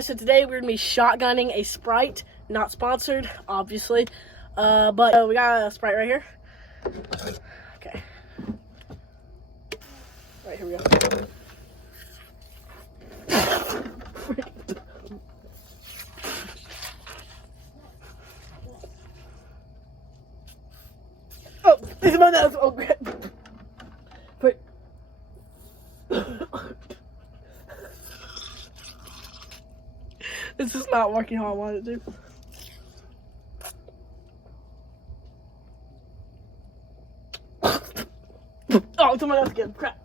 So today we're gonna be shotgunning a Sprite, not sponsored, obviously, but we got a Sprite right here. Okay, right here we go. Oh, it's my nose. Oh, crap. Wait. This is not working how I want it to. Oh, someone else again. Crap.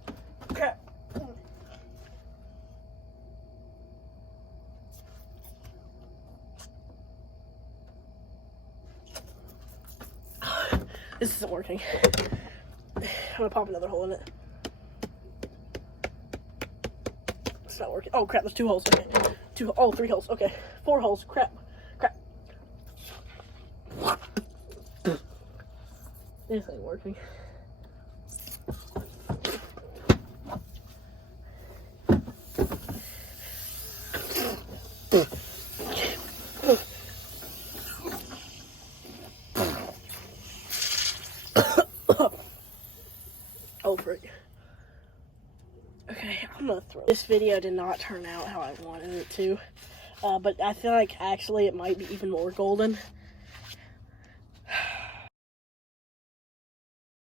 Crap. This isn't working. I'm gonna pop another hole in it. It's not working. Oh crap, there's 2 holes. Okay. 3 holes. Okay. 4 holes. Crap. Crap. This ain't working. Oh, frick. Okay, I'm gonna throw. This video did not turn out how I wanted it to, but I feel like actually it might be even more golden